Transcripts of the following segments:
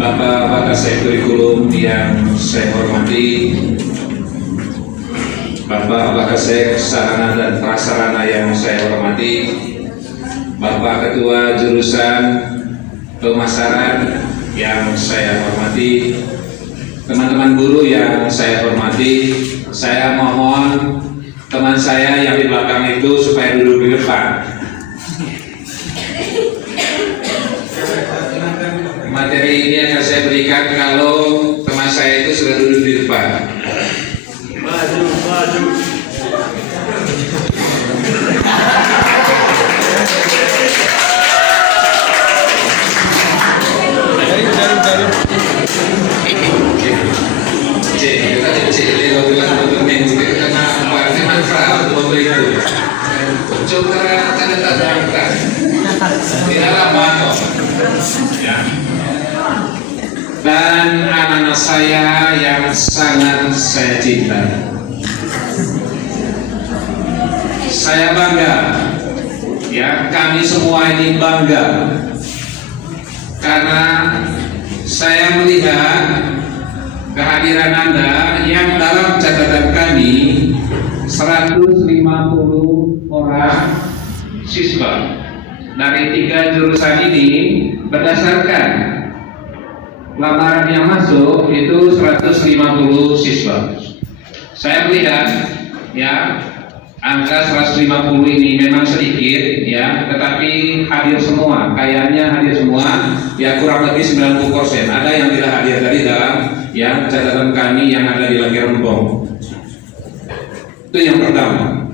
Bapak Kasih Kurikulum yang saya hormati, Bapak Kasih Sarana dan Prasarana yang saya hormati, Bapak Ketua Jurusan Pemasaran yang saya hormati, teman-teman guru yang saya hormati, saya mohon teman saya yang di belakang itu supaya duduk di depan. Materi ini akan saya berikan kalau teman saya itu sudah duduk di depan. Maju. Dan anak-anak saya yang sangat saya cinta, saya bangga, ya, kami semua ini bangga karena saya melihat kehadiran Anda yang dalam catatan kami 150 orang siswa dari 3 jurusan ini. Berdasarkan lamaran yang masuk itu 150 siswa. Saya melihat, ya, angka 150 ini memang sedikit, ya, tetapi hadir semua, kayaknya hadir semua, ya, kurang lebih 90%. Ada yang tidak hadir tadi dalam, ya, catatan kami yang ada di Lagi Rempong. Itu yang pertama.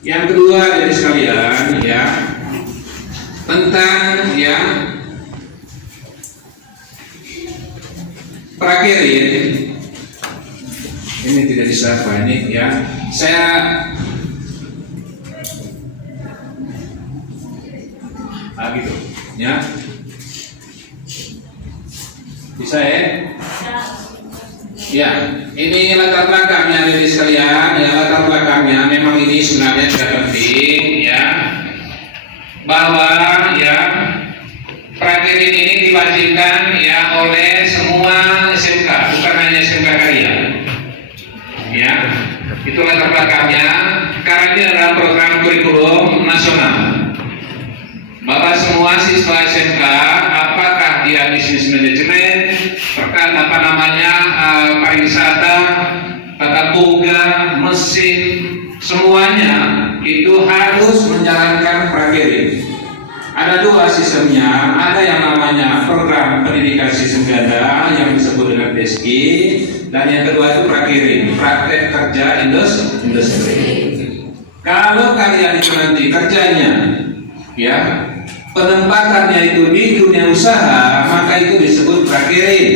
Yang kedua dari sekalian, ya, tentang, ya, prakirin ini tidak disapa ini, ya, saya gitu, ya, bisa, ya, ini latar belakangnya dari sekalian, ya, latar belakangnya memang ini sebenarnya tidak penting, ya, bahwa, ya, prakirin ini diwajibkan, ya, oleh semua SMK, bukan hanya SMK Karya, ya, itu latar belakangnya karena ini adalah program kurikulum nasional. Bapak semua siswa SMK, apakah dia bisnis manajemen, pariwisata, tata boga, mesin, semuanya itu harus menjalankan prakirin. Ada 2 sistemnya, ada yang namanya program pendidikan sistem ganda yang disebut dengan PSG, dan yang kedua itu prakirin, praktek kerja industri. Kalau kalian itu nanti kerjanya, ya, penempatannya itu di dunia usaha, maka itu disebut prakirin.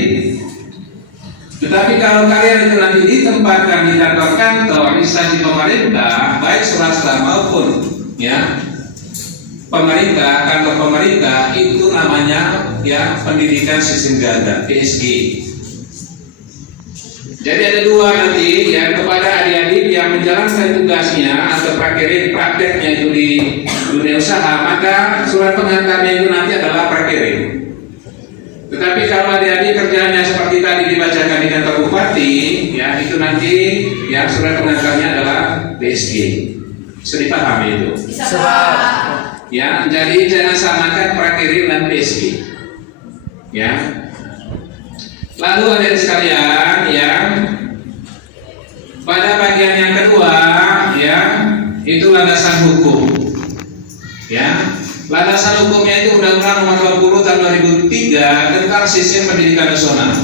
Tetapi kalau kalian itu nanti ditempatkan di kantor-kantor instansi pemerintah, baik swasta maupun, ya, pemerintah, kantor pemerintah, itu namanya, ya, pendidikan sistem ganda PSG. Jadi ada 2 nanti, ya, kepada adik-adik yang menjalankan tugasnya atau prakirin prakteknya itu di dunia usaha, maka surat pengantarnya itu nanti adalah prakirin. Tetapi kalau adik-adik kerjanya seperti tadi dibacakan di kantor bupati, ya, itu nanti, ya, surat pengantarnya adalah PSG. Bisa dipahami itu? Bisa. Ya, jadi jangan samakan prakirin dan PSG, ya. Lalu ada sekalian, ya, pada bagian yang kedua, ya, itu landasan hukum, ya. Landasan hukumnya itu Undang-Undang Nomor 20 Tahun 2003 tentang Sistem Pendidikan Nasional.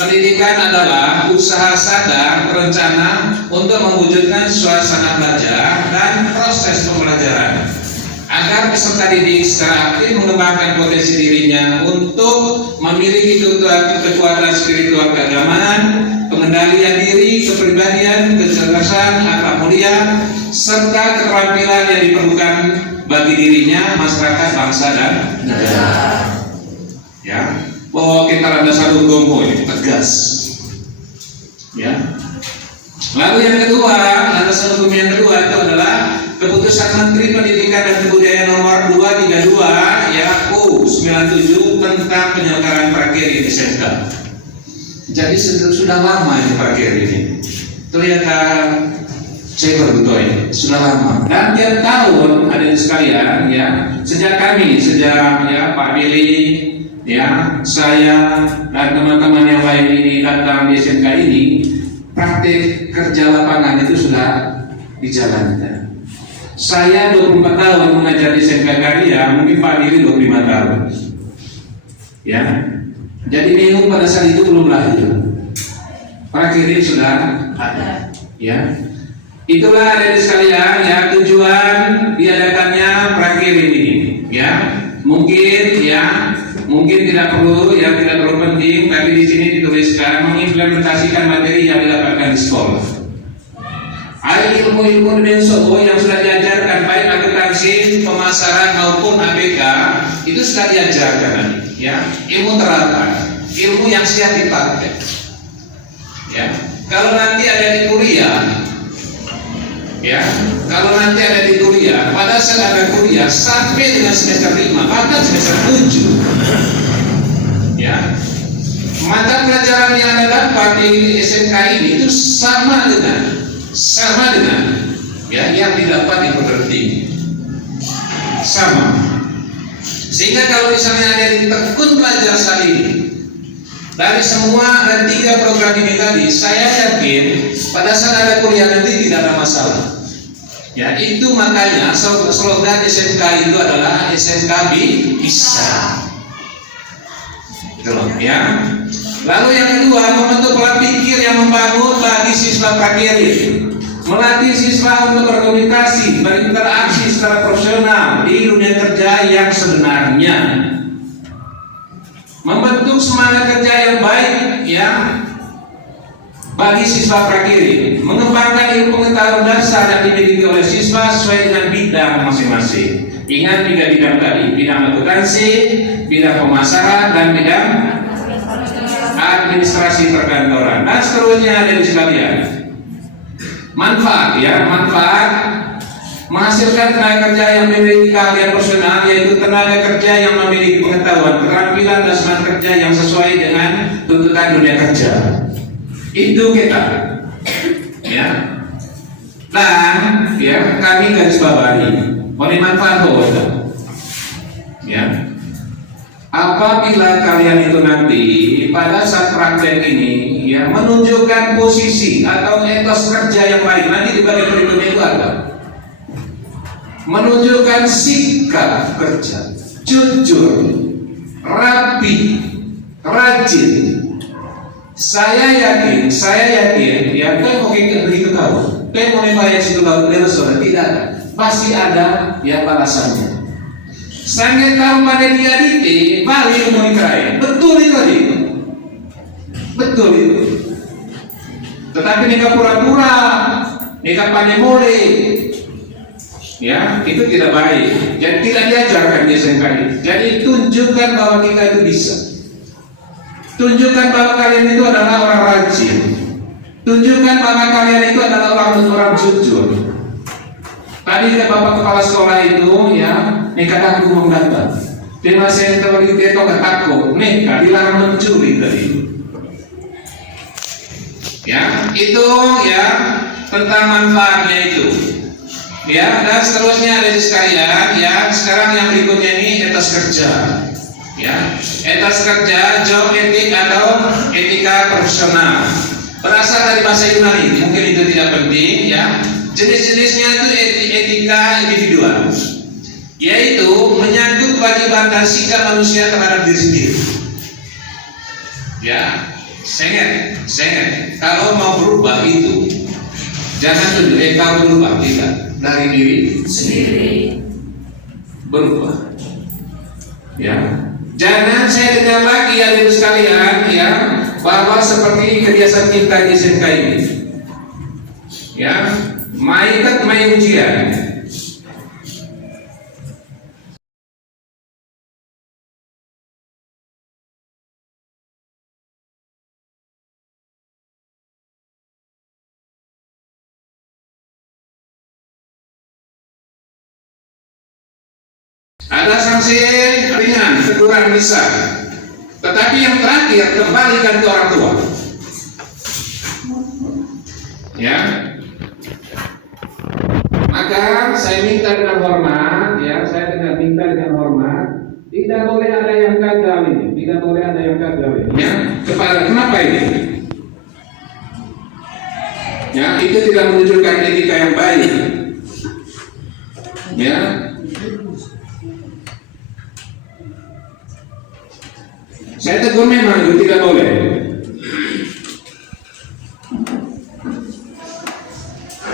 Pendidikan adalah usaha sadar terencana untuk mewujudkan suasana belajar dan proses pembelajaran agar peserta didik secara aktif mengembangkan potensi dirinya untuk memiliki kekuatan spiritual keagamaan, pengendalian diri, kepribadian, kecerdasan, akhlak mulia, serta keterampilan yang diperlukan bagi dirinya, masyarakat, bangsa, dan negara. Ya, bahwa kita landasan hukum ini tegas. Ya. Lalu yang kedua, landasan hukum yang kedua itu adalah Keputusan Menteri Pendidikan dan Kebudayaan Nomor 232 ya U97 tentang tentang penyelenggaraan prakiri di SMK. Jadi sudah lama ini prakiri ini. Kelihatan saya berbutuh ini sudah lama. Dan tiap tahun ada sekalian ya, sejak ya Pak Billy, ya saya dan teman-teman yang lain ini datang di SMK ini, praktik kerja lapangan itu sudah dijalankan. Saya 24 tahun mengajar di SMK Karya, mungkin Pak Billy 25 tahun. Ya, jadi Neo pada saat itu belum lahir. Prakiri sudah ada. Ya, itulah dari sekalian ya tujuan diadakannya prakiri ini. Ya, mungkin tidak perlu penting, tapi di sini dituliskan mengimplementasikan materi yang didapatkan di sekolah. Ada ilmu-ilmu dimensiono yang sudah diajarkan baik akuntansi, pemasaran maupun ABK itu sudah diajarkan, ya. Ilmu terapan, ilmu yang siap dipakai. Ya, kalau nanti ada di kuliah, ya, pada saat ada kuliah sampai dengan semester 5 bahkan semester 7, ya, mata pelajaran yang Anda dapat di SMK ini itu sama dengan ya yang didapat di perguruan tinggi, sama. Sehingga kalau misalnya ada di tekun belajar saat ini dari semua dan 3 program ini tadi, saya yakin pada saat ada kuliah nanti tidak ada masalah. Ya, itu makanya slogan SMK itu adalah SMK bisa. Gitu loh, ya. Lalu yang kedua, membentuk pola pikir yang membangun bagi siswa prakiri, melatih siswa untuk berkomunikasi, berinteraksi secara profesional di dunia kerja yang sebenarnya, membentuk semangat kerja yang baik ya bagi siswa prakiri, mengembangkan ilmu pengetahuan dasar yang dimiliki oleh siswa sesuai dengan bidang masing-masing. Ingat 3 bidang tadi, bidang akuntansi, bidang pemasaran, dan bidang administrasi perkantoran, dan seterusnya dari sekalian. Manfaat menghasilkan tenaga kerja yang memiliki keahlian profesional, yaitu tenaga kerja yang memiliki pengetahuan, keterampilan, dan semangat kerja yang sesuai dengan tuntutan dunia kerja. Itu kita, ya. Dan ya kami garis bawahi oleh manfaat ya. Apabila kalian itu nanti pada saat praktek ini ya menunjukkan posisi atau etos kerja yang baik, nanti di bagian berikutnya itu ada menunjukkan sikap kerja jujur, rapi, rajin. Saya yakin ya kan mungkin begitu tahu kan mau bayar situ tidak ada, pasti ada ya balasannya. Sangat tahu pada dia dite, balik mau dikirain. Betul itu. Tetapi nikah pura-pura, nikah panemole, ya itu tidak baik. Jadi tidak diajarkan di SMK ini. Jadi tunjukkan bahwa kita itu bisa. Tunjukkan bahwa kalian itu adalah orang rajin. Tunjukkan bahwa kalian itu adalah orang jujur. Tadi Bapak Kepala Sekolah itu ya nikah aku mau datang. Di masa yang terlalu itu nggak takut, nikah dilarang mencuri tadi. Ya itu ya tentang manfaatnya itu. Ya dan seterusnya dari sekalian ya sekarang yang berikutnya ini etos kerja. Ya etos kerja, job etik atau etika profesional berasal dari bahasa Yunani. Mungkin itu tidak penting ya. Jenis-jenisnya itu etika individual, yaitu menyangkut kewajiban dan sikap manusia terhadap diri sendiri. Ya, sengat. Kalau mau berubah itu jangan tunjuk kalau berubah tidak dari diri sendiri berubah. Ya, jangan saya dengar lagi ya ibu sekalian ya bahwa seperti kebiasaan kita di SMK ini. Ya. Main ujian. Ada sanksi ringan, teguran lisan. Tetapi yang terakhir, kembalikan ke orang tua. Ya. Maka saya minta dengan hormat, ya, minta dengan hormat, tidak boleh ada yang gagal ini, tidak boleh ada yang gagal ini. Ya, kenapa ini? Ya, itu tidak menunjukkan etika yang baik. Ya. Saya tegur memang itu tidak boleh.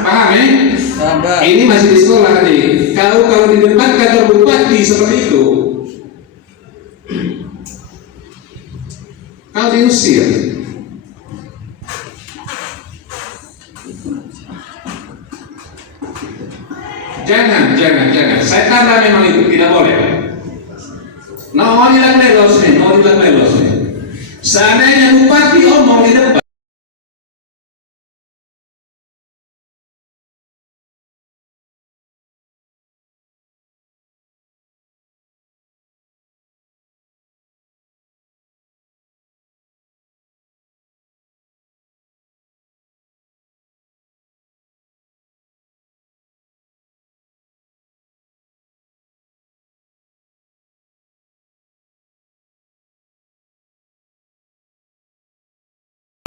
Paham ya? Sabar. Ini masih di sekolah tadi. Kalau di depan kantor bupati seperti itu, kau diusir. Jangan. Saya tambah memang itu tidak boleh. No, tidak melos nih. Seandainya bupati omong di depan,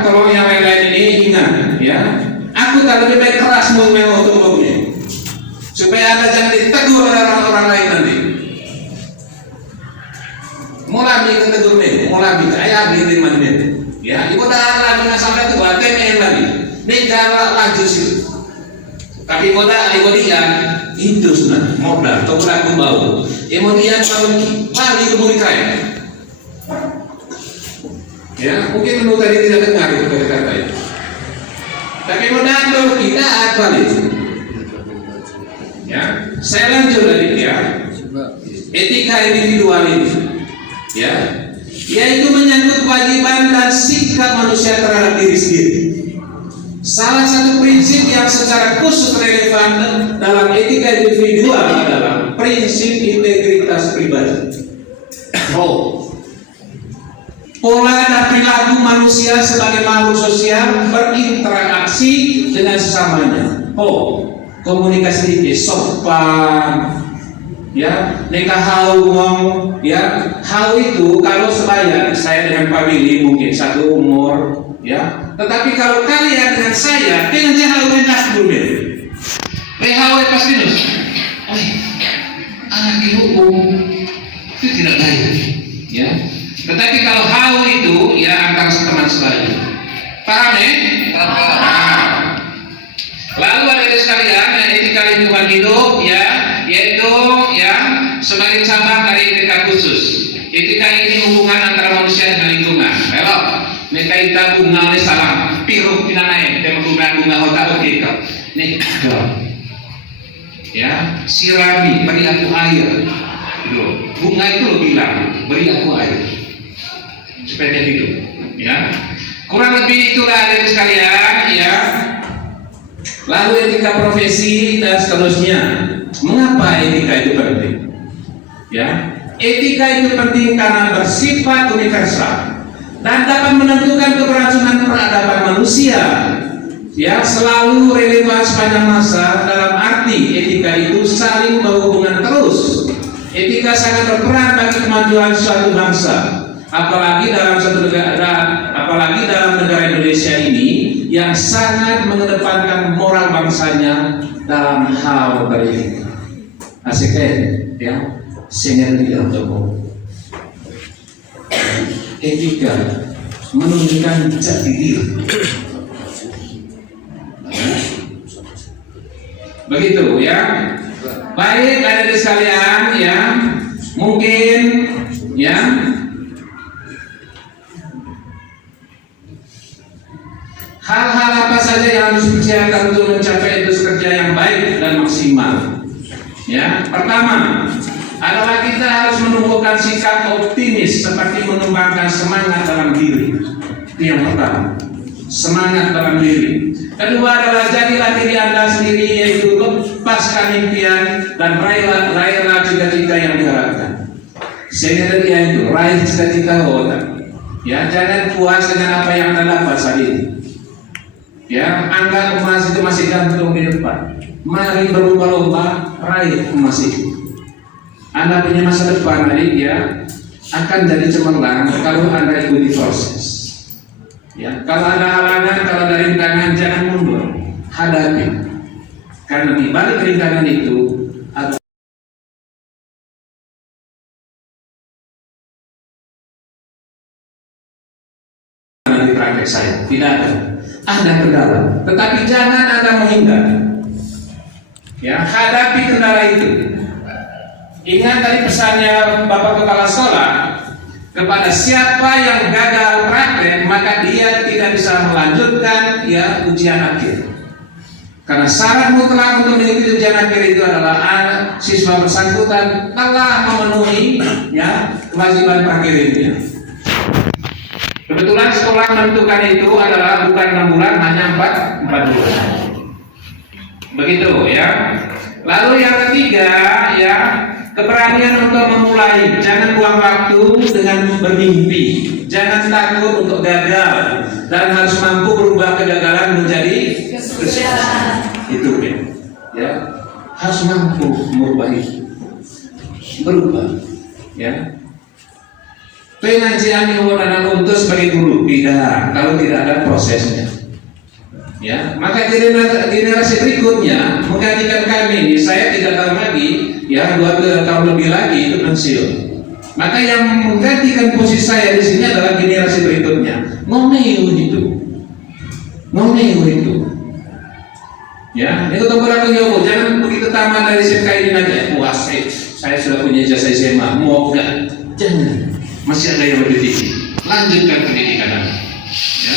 kalau yang lain-lain ini ingat, ya, aku tak lebih baik keras ngomongnya, supaya Anda jangan ditegur oleh orang-orang lain nanti. Mulai ditegur nih, mulai ayah bikin mandir, ya, ibu dah lagi nggak sampai itu, temen lagi, ini jalan lanjut sih. Tapi ibu dia itu sudah modal, tahu aku bau, kemudian kalau lari kemudian kaya. Ya, mungkin menurut tadi tidak dengar itu kata-kata itu. Tapi menurut kita aktualis. Ya, saya lanjut tadi ya. Etika individual ini, ya, yaitu menyangkut kewajiban dan sikap manusia terhadap diri sendiri. Salah satu prinsip yang secara khusus relevan dalam etika individual adalah prinsip integritas pribadi. Pola dan perilaku manusia sebagai makhluk sosial berinteraksi dengan sesamanya. Komunikasi ini sopan, ya, neka hau ngomong, ya, hau itu kalau sebaya saya dengan Pak Billy mungkin satu umur, ya. Tetapi kalau kalian dengan saya, dengan saya hau rendah dulu, hau pas minus, anak dihukum itu tidak baik, ya. Tetapi kalau hau itu ya antar teman sebaya. Paham ya? Paham. Lalu ada sekalian etika lingkungan hidup, ya, yaitu ya sebagai cabang dari etika khusus. Etika ini hubungan antara manusia dengan lingkungan. Belok. Mereka kita bunga oleh salam. Piruk tidak naik. Tema bunga otak oke kau. Nih, ya, sirami beri aku air. Bunga itu lo bilang beri aku air. Supaya dia hidup, ya. Kurang lebih itulah dari sekalian, ya. Lalu etika profesi dan seterusnya. Mengapa etika itu penting? Ya, etika itu penting karena bersifat universal dan dapat menentukan keberlangsungan peradaban manusia. Ya, selalu relevan sepanjang masa dalam arti etika itu saling berhubungan terus. Etika sangat berperan bagi kemajuan suatu bangsa. Apalagi dalam negara Indonesia ini yang sangat mengedepankan moral bangsanya dalam hal beretika. Asik ya, sehingga tidak cukup. Etika menunjukkan jati diri. Begitu ya. Baik, ada sekalian ya, mungkin ya. Hal-hal apa saja yang harus dipersiapkan untuk mencapai etos kerja yang baik dan maksimal? Ya, pertama adalah kita harus menumbuhkan sikap optimis seperti menumbuhkan semangat dalam diri. Itu yang pertama, semangat dalam diri. Kedua adalah jadilah diri Anda sendiri, yaitu lepaskan impian dan raihlah cita-cita yang diharapkan. Sehingga dia itu raih cita-cita otak. Ya, jangan puas dengan apa yang Anda dapat saat ini. Ya, anggap emas itu masih gantung di depan. Mari berlomba-lomba raih emas itu. Anda punya masa depan adik ya akan jadi cemerlang kalau Anda ikuti proses. Ya, kalau ada halangan, kalau ada rintangan, jangan mundur, hadapi. Karena di balik rintangan itu ada di praktek saya, tidak ada kendala. Tetapi jangan Anda menghindar. Ya, hadapi kendala itu. Ingat tadi pesannya Bapak Kepala Sekolah, kepada siapa yang gagal praktek maka dia tidak bisa melanjutkan ya ujian akhir. Karena syarat mutlak untuk mengikuti ujian akhir itu adalah siswa bersangkutan telah memenuhi ya kewajiban prakirimnya. Kebetulan sekolah menentukan itu adalah bukan 6 bulan, hanya 4 bulan. Begitu ya. Lalu yang ketiga ya, keberanian untuk memulai. Jangan buang waktu dengan bermimpi. Jangan takut untuk gagal dan harus mampu berubah kegagalan menjadi kesuksesan. Itu ya. Harus mampu merubah itu. Berubah ya. Pengajian yang warna untuk sebagai guru tidak, kalau tidak ada prosesnya. Ya, maka generasi berikutnya menggantikan kami ini, saya 3 tahun lagi, ya 2 tahun lebih lagi itu pensiun. Maka yang menggantikan posisi saya di sini adalah generasi berikutnya. Ngomeu itu. Ya, itu tunggu lagi ya, jangan begitu tamat dari SMK ini aja. Puas, saya sudah punya ijazah SMA, mau enggak? Jangan, masih ada yang lebih tinggi. Lanjutkan pendidikan Anda. Ya.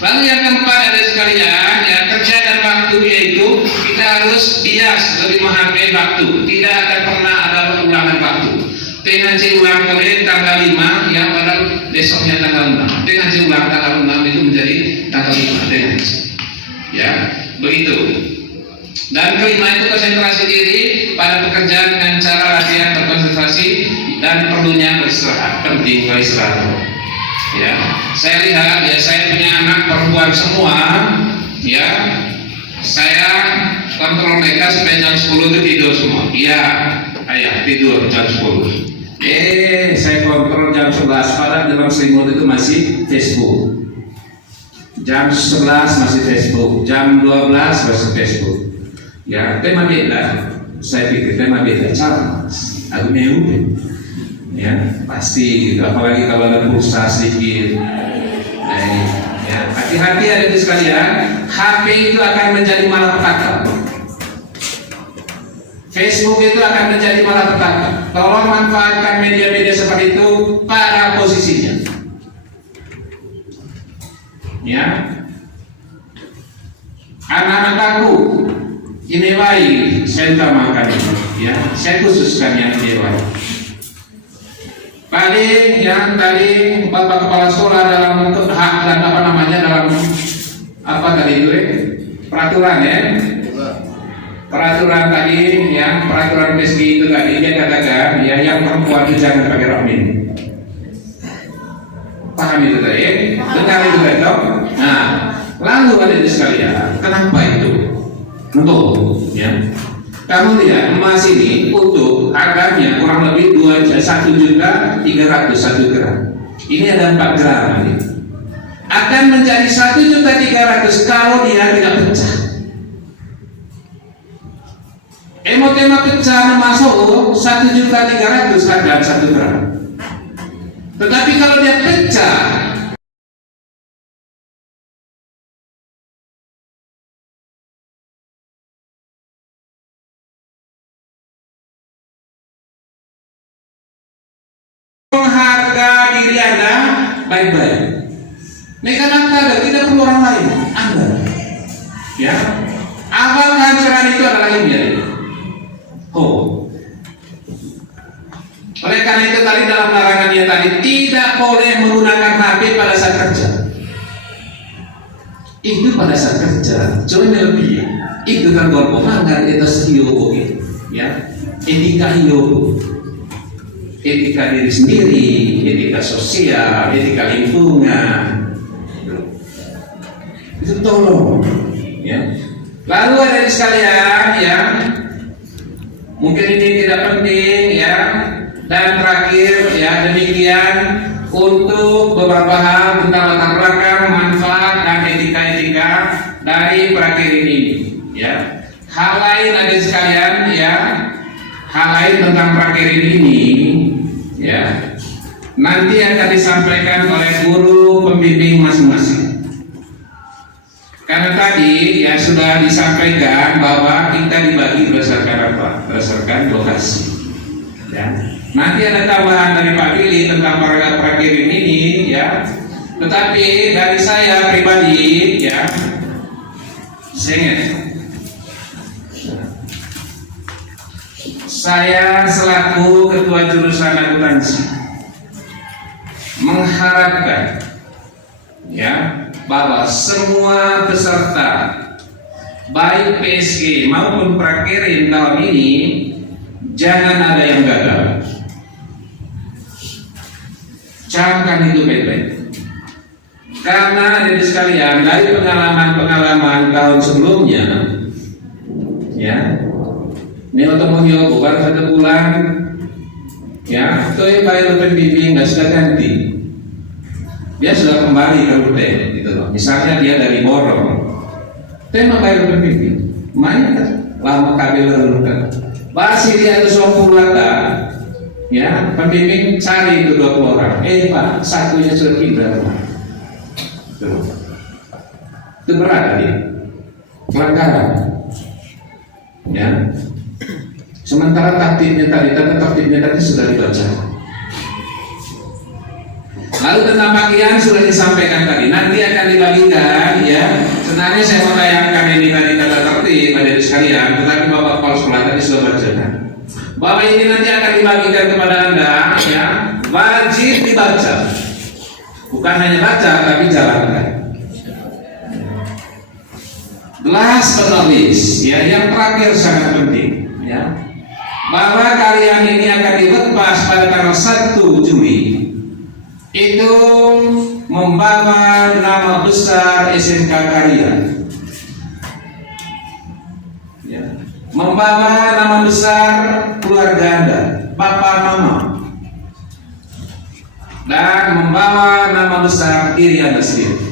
Lalu yang keempat ada sekalian, ya kerja dan waktu, yaitu kita harus bias lebih menghargai waktu. Tidak akan pernah ada ulangan waktu. Ngaji ulang kemarin tanggal 5, ya padahal besoknya tanggal 6. Ngaji ulang tanggal 6 itu menjadi tanggal 5. Ya, begitu. Dan kelima itu konsentrasi diri pada pekerjaan dengan cara latihan berkonsentrasi dan perlunya beristirahat. Penting beristirahat. Ya, saya lihat ya, saya punya anak perempuan semua, ya, saya kontrol mereka sampai jam 10 itu tidur semua. Iya, ayah tidur jam 10. Saya kontrol jam 11, padahal dalam selimut itu masih Facebook. Jam 11 masih Facebook, jam 12 masih Facebook. Ya, tema beda. Saya pikir tema beda cara, aku mau. Ya pasti gitu, apalagi kalau ada pulsa sedikit. Ya, hati-hati ada di sekalian, HP itu akan menjadi malapetaka, Facebook itu akan menjadi malapetaka. Tolong manfaatkan media-media seperti itu pada posisinya. Ya, anak-anak aku ini baik, saya utamakan itu. Ya, saya khususkan yang dewa. Tadi Bapak Kepala Sekolah dalam hak dan dalam peraturan ya, peraturan tadi ya, peraturan PSG itu tadi dia katakan ya yang perempuan itu jangan pakai rahmin. Paham itu tadi? Dengar itu betul? Nah, lalu ada sekalian, kenapa itu? Untuk ya. Kamu lihat emas ini untuk harganya kurang lebih 1.300.000 1 gram. Ini ada 4 gram ini. Akan menjadi 1.300.000 kalau dia tidak pecah. Tema pecah masuk 1.300.000 harga 1 gram. Tetapi kalau dia pecah harga diri Anda baik-baik. Mereka nakal, tidak perlu orang lain, Anda. Ya, awal kehancuran itu adalah ini. Oleh karena itu tadi dalam larangannya tadi tidak boleh menggunakan HP pada saat kerja. Itu pada saat kerja, cuma lebih. Itu kan golongan itu hiyo, ya, etika hiyo. etika diri sendiri, etika sosial, etika lingkungan. Itu tolong, ya. Lalu ada sekalian yang mungkin ini tidak penting, ya. Dan terakhir, ya, demikian untuk beberapa hal tentang latar belakang, manfaat dan etika-etika dari prakir ini, ya. Hal lain ada sekalian, ya. Hal lain tentang prakir ini, ya, nanti akan disampaikan oleh guru pembimbing masing-masing. Karena tadi ya sudah disampaikan bahwa kita dibagi berdasarkan apa? Berdasarkan lokasi. Ya. Nanti ada tambahan dari Pak Billy tentang prakir ini, ya. Tetapi dari saya pribadi, ya, saya selaku ketua jurusan akuntansi mengharapkan, ya, bahwa semua peserta baik PSG maupun prakirin tahun ini jangan ada yang gagal. Camkan itu baik-baik. Karena dari sekalian dari pengalaman tahun sebelumnya, ya, ini otomobil bukan 1 bulan, ya, itu yang bayar pembimbing nggak sudah ganti. Dia sudah kembali ke rute, gitu loh. Misalnya dia dari Borong, tema bayar pembimbing, main kan, lama kabel lalu kan. Basi dia itu 20 lata, ya, pembimbing cari itu 20 orang. Pak, satunya sudah pindah. Itu berat dia, pelanggaran, ya. Sementara tatibnya tadi sudah dibaca. Lalu tentang bagian sudah disampaikan tadi, nanti akan dibagikan, ya. Sebenarnya saya mau tayangkan ini tadi tata tertib ada sekalian, tetapi Bapak Kepala Sekolah tadi sudah bacakan. Bahwa ini nanti akan dibagikan kepada Anda, ya, wajib dibaca. Bukan hanya baca, tapi jalankan. Gelas penulis, ya, yang terakhir sangat penting, ya. Bahwa kalian ini akan dilepas pada tanggal 1 Juli. Itu membawa nama besar SMK Karya, ya. Membawa nama besar keluarga Anda, Bapak Mama, dan membawa nama besar diri Anda sendiri.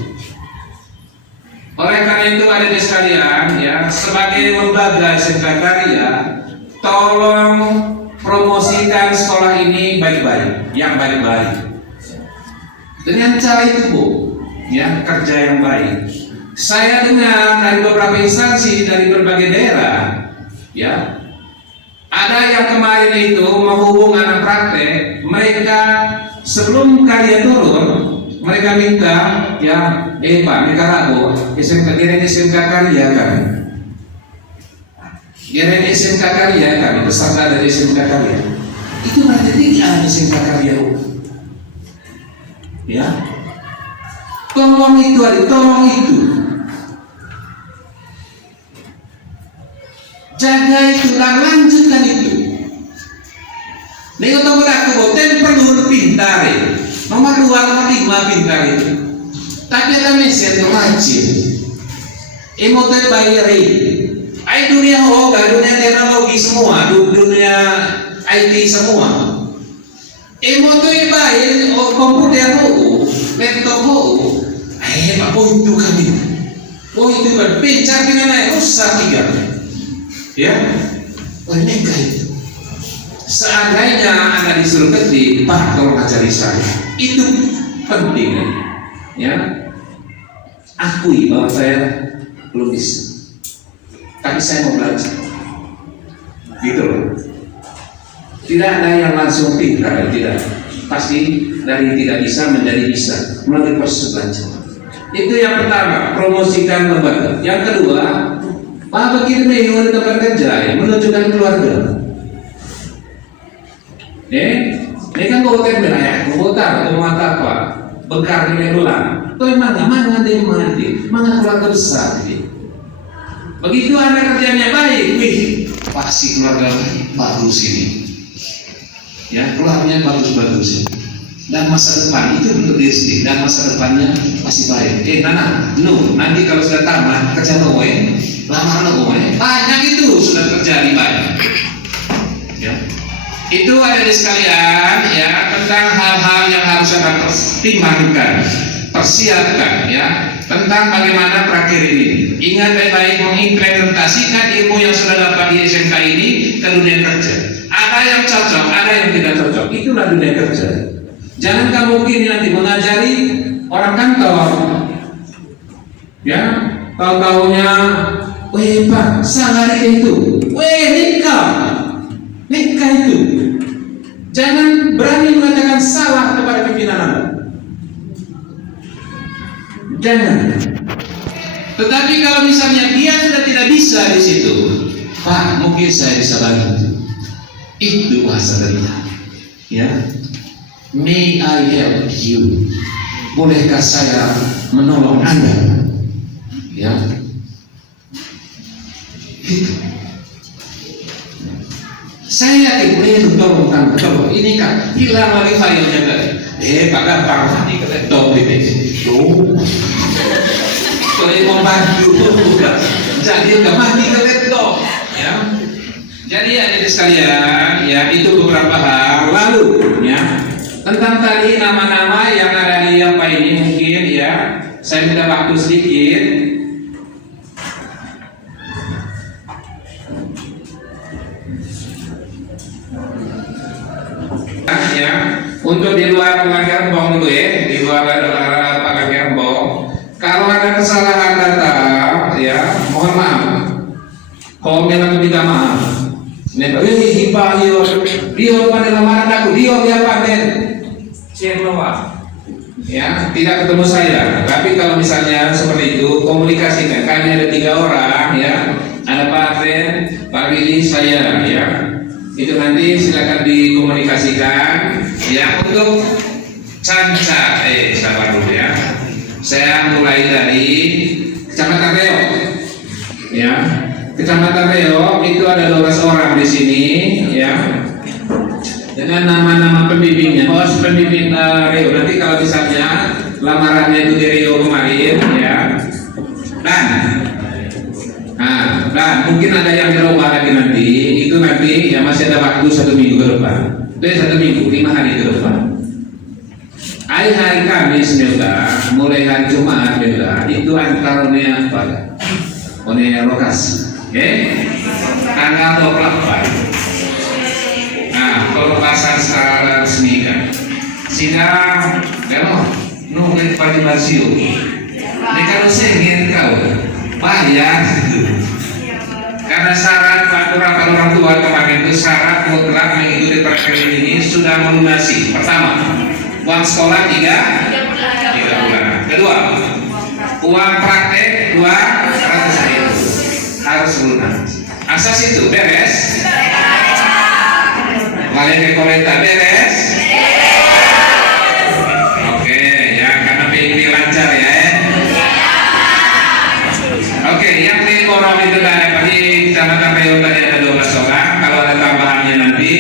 Oleh karena itu ada di sekalian, ya, sebagai lembaga SMK Karya, tolong promosikan sekolah ini baik-baik, yang baik-baik. Dengan cara itu, Bu, ya, kerja yang baik. Saya dengar dari beberapa instansi dari berbagai daerah, ya, ada yang kemarin itu menghubung anak praktek, mereka sebelum kalian turun, mereka minta, ya, Pak, mereka ragu, SMK Karya kan, SMK Karya kami, peserta dari SMK Karya, itu berarti tidak SMK Karya, ya. Tolong itu, tolong itu, jaga itu dan lanjutkan itu. Nego tahu aku boten perlu pintar, nomor 2, nomor 5 pintar itu. Tapi ada mesin yang rajin, emote bayari. Ay dunia dunia teknologi semua, dunia IT semua. Emote bayar, komputer laptop Pak itu kami. Itu kan pincar dengan naik rusak tiga. Ya, mereka itu. Seandainya Anda disuruh ketik, Pak tolong ajari saya. Itu penting, ya. Akui bahwa saya belum bisa, tapi saya mau belajar. Gitu loh. Tidak ada yang langsung pintar, tidak. Pasti dari tidak bisa menjadi bisa melalui proses belajar. Itu yang pertama, promosikan lembaga. Yang kedua, Pak begini di tempat kerja, ya, menunjukkan keluarga. Ini kan kau ya, kau tahu mata apa? Bekar ini ulang. Kau mana dia mati, mana keluarga besar ini. Begitu Anda kerjanya baik, wih, pasti keluarga bagus ini. ya keluarnya bagus-bagus, dan masa depan itu untuk diri sendiri, dan masa depannya masih baik. Nana, nanti kalau sudah tamat kerja lama banyak itu sudah terjadi banyak. Ya. Itu ada di sekalian ya tentang hal-hal yang harus Anda pertimbangkan, persiapkan ya tentang bagaimana prakir ini. Ingat baik-baik mengimplementasikan ilmu yang sudah dapat di SMK ini ke dunia kerja. Ada yang cocok, ada yang tidak cocok. Itulah dunia kerja. Jangan kamu kini nanti mengajari orang kantor, ya tahu-taunya, Pak, salah itu, nikah itu. Jangan berani mengatakan salah kepada pimpinan Anda. Jangan. Tetapi kalau misalnya dia sudah tidak bisa di situ, Pak, mungkin saya bisa bantu. Itu bahasa dari ya. May I help you? Bolehkah saya menolong Anda? Ya. Itu. Saya yakin tolong ini kan hilang lagi filenya tadi. Pak gampang mati ke laptop itu. Boleh membantu jadi udah mati ke laptop ya. Jadi adik sekalian ya itu beberapa hal. Lalu ya tentang tadi nama-nama yang ada di apa ini mungkin ya saya minta waktu sedikit. Ya, untuk di luar pelanggaran bong dulu ya, di luar pelanggaran bong. Kalau ada kesalahan data, ya mohon maaf. Komen atau minta maaf. Hipa Dio pada lamaran aku, Dio dia paten. Siapa? Ya, tidak ketemu saya. Tapi kalau misalnya seperti itu, komunikasikan. Kami ada 3 orang, ya. Ada Pak Ren, Pak Willy, saya, ya. Itu nanti silakan dikomunikasikan ya untuk Canca sabar dulu ya. Saya mulai dari Kecamatan Reo ya. Kecamatan Reo itu ada 12 orang di sini ya dengan nama-nama pembimbingnya. Pembimbing Reo nanti kalau misalnya lamarannya itu di Reo kemarin ya dan mungkin ada yang dirubah lagi nanti. Itu nanti ya masih ada waktu 1 minggu ke depan. Itu 1 minggu, 5 hari ke depan. Hari Kamis mulai hari Jumat itu antara apa? Lokasi. Tanggal 24. Nah, pelepasan secara resmi kan. Sidang nunggu partisipasi. Ini kalau saya ingin kau bayar itu. Karena syarat peraturan orang tua kemarin itu syarat mutlak mengikuti program ini sudah melunasi. Pertama, uang sekolah 3 bulan. Kedua, uang praktek 200.000 harus lunas. Asas itu beres. Balai kolekta beres. Oke, ya karena PIP lancar ya. Oke, yang di koram itu ada tadi Kecamatan Reo tadi ada 12 orang. Kalau ada tambahannya nanti,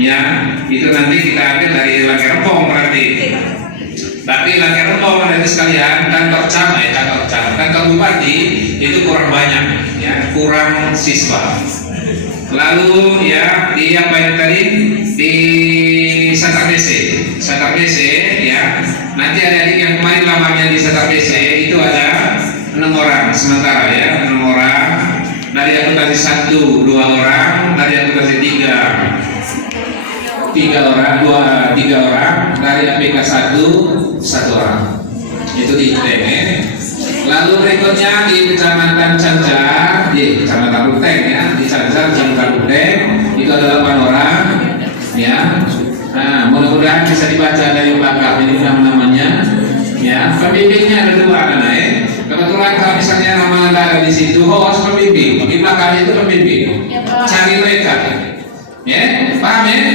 ya itu nanti kita ambil dari Langkai Rempong berarti. Tapi Langkai Rempong nanti sekalian kantor camat, kantor bupati itu kurang banyak, ya kurang siswa. Lalu ya di apa yang tadi di Satar BC, ya nanti adik-adik yang kemarin lamarnya di Satar BC itu ada 6 orang sementara ya 6 orang dari akuntansi 1 2 orang dari akuntansi 3 orang dari APK 1 orang itu di ITM. Lalu berikutnya di Kecamatan Cancar di Kecamatan Ruteng ya di Cancar Kecamatan Ruteng itu ada 8 orang ya. Nah mudah-mudahan bisa dibaca dari belakang ini namanya ya. Pembimbingnya ada 2 anak ya. Kebetulan kalau misalnya nama Anda ada di situ, harus pembimbing. Di belakang itu pembimbing. Cari mereka, ya, paham ya?